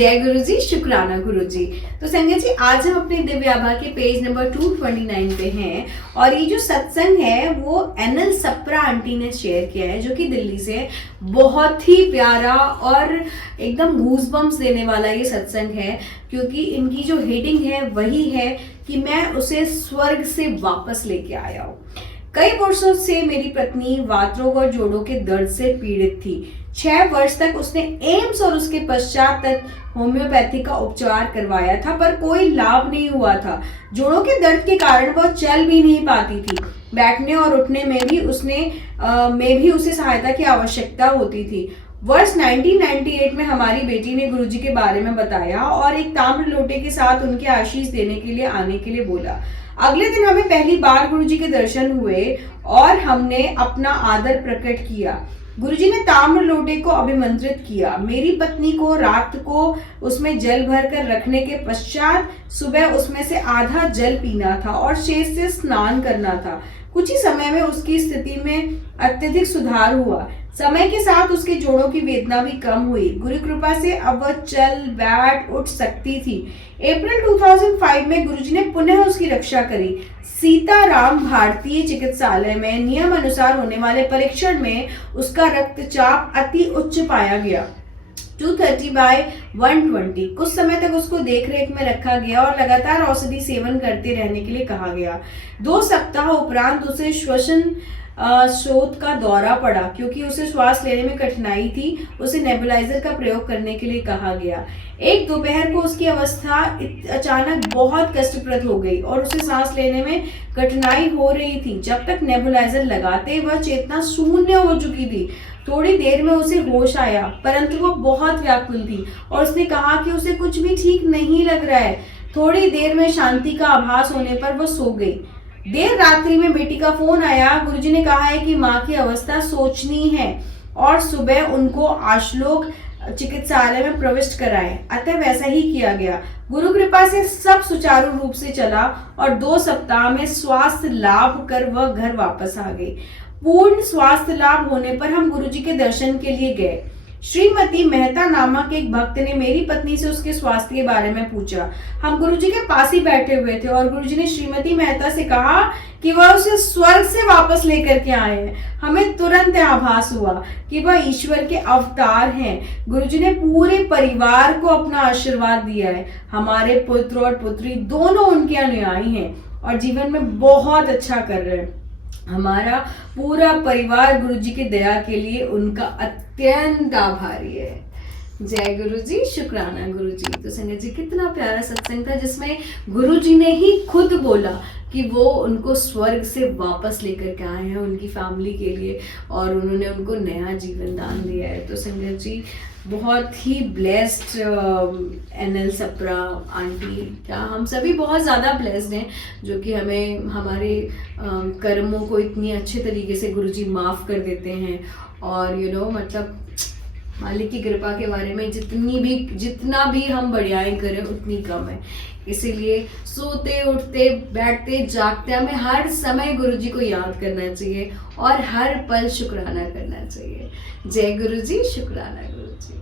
जय गुरु जी, शुक्राना गुरु जी। तो संगत जी, आज हम अपने दिव्य आभा के पेज नंबर 229 पे हैं और ये जो सत्संग है वो एनएल सप्रा आंटी ने शेयर किया है, जो कि दिल्ली से। बहुत ही प्यारा और एकदम गूज़बम्स देने वाला ये सत्संग है, क्योंकि इनकी जो हेडिंग है वही है कि मैं उसे स्वर्ग से वापस लेके आया हूँ। कई वर्षों से मेरी पत्नी वातरोग और जोड़ों के दर्द से पीड़ित थी। 6 वर्ष तक उसने एम्स और उसके पश्चात तक होम्योपैथी का उपचार करवाया था, पर कोई लाभ नहीं हुआ था। जोड़ों के दर्द के कारण वह चल भी नहीं पाती थी। बैठने और उठने में भी उसे सहायता की आवश्यकता होती थी। वर्ष 1998 में हमारी बेटी ने गुरुजी के बारे में बताया और एक ताम्र लोटे के साथ उनके आशीष देने के लिए आने के लिए बोला। अगले दिन हमें पहली बार गुरुजी के दर्शन हुए और हमने अपना आदर प्रकट किया। गुरुजी ने ताम्र लोटे को अभिमंत्रित किया। मेरी पत्नी को रात को उसमें जल भर कर रखने के पश्चात सुबह उसमें से आधा जल पीना था और शेष से स्नान करना था। कुछ ही समय में उसकी स्थिति में अत्यधिक सुधार हुआ। समय के साथ उसके जोड़ों की वेदना भी कम हुई। गुरु कृपा से अब वह चल बैठ उठ सकती थी। अप्रैल 2005 में गुरुजी ने पुनः उसकी रक्षा करी। सीताराम भारतीय चिकित्सालय में नियम अनुसार होने वाले परीक्षण में उसका रक्तचाप अति उच्च पाया गया, 230/120। कुछ समय तक उसको देखरेख में रखा गया और लगातार औषधि सेवन करते रहने के लिए कहा गया। 2 सप्ताह उपरांत उसे श्वसन स्रोत का दौरा पड़ा, क्योंकि उसे श्वास लेने में कठिनाई थी। उसे नेबुलाइजर का प्रयोग करने के लिए कहा गया। एक दोपहर को उसकी अवस्था अचानक बहुत कष्टप्रद हो गई और उसे सांस लेने में कठिनाई हो रही थी। जब तक नेबुलाइजर लगाते वह चेतना शून्य हो चुकी थी। थोड़ी देर में उसे होश आया, परंतु वह बहुत व्याकुल थी और उसने कहा कि उसे कुछ भी ठीक नहीं लग रहा है। थोड़ी देर में शांति का आभास होने पर वह सो गई। देर रात्रि में बेटी का फोन आया। गुरुजी ने कहा है कि माँ की अवस्था सोचनीय है और सुबह उनको आशलोक चिकित्सालय में प्रविष्ट कराएं। अतः वैसा ही किया गया। गुरु कृपा से सब सुचारू रूप से चला और 2 सप्ताह में स्वास्थ्य लाभ कर वह घर वापस आ गई। पूर्ण स्वास्थ्य लाभ होने पर हम गुरुजी के दर्शन के लिए गए। श्रीमती मेहता नामक एक भक्त ने मेरी पत्नी से उसके स्वास्थ्य के बारे में पूछा। हम गुरुजी के पास ही बैठे हुए थे और गुरुजी ने श्रीमती मेहता से कहा कि वह उसे स्वर्ग से वापस लेकर के आए हैं। हमें तुरंत आभास हुआ कि वह ईश्वर के अवतार हैं। गुरुजी ने पूरे परिवार को अपना आशीर्वाद दिया है। हमारे पुत्र और पुत्री दोनों उनके अनुयायी हैं और जीवन में बहुत अच्छा कर रहे हैं। हमारा पूरा परिवार गुरुजी की दया के लिए उनका अत्यंत आभारी है। जय गुरु जी, शुक्राना गुरु जी। तो संगत जी, कितना प्यारा सत्संग था, जिसमें गुरुजी ने ही खुद बोला कि वो उनको स्वर्ग से वापस लेकर के आए हैं उनकी फैमिली के लिए और उन्होंने उनको नया जीवन दान दिया है। तो संगत जी, बहुत ही ब्लेस्ड एनएल सप्रा आंटी, क्या हम सभी बहुत ज़्यादा ब्लेस्ड हैं, जो कि हमें हमारे कर्मों को इतनी अच्छे तरीके से गुरुजी माफ़ कर देते हैं। और मतलब मालिक की कृपा के बारे में जितना भी हम बढ़ियाई करें उतनी कम है। इसीलिए सोते उठते बैठते जागते हमें हर समय गुरुजी को याद करना चाहिए और हर पल शुक्राना करना चाहिए। जय गुरु जी, शुक्राना गुरु जी।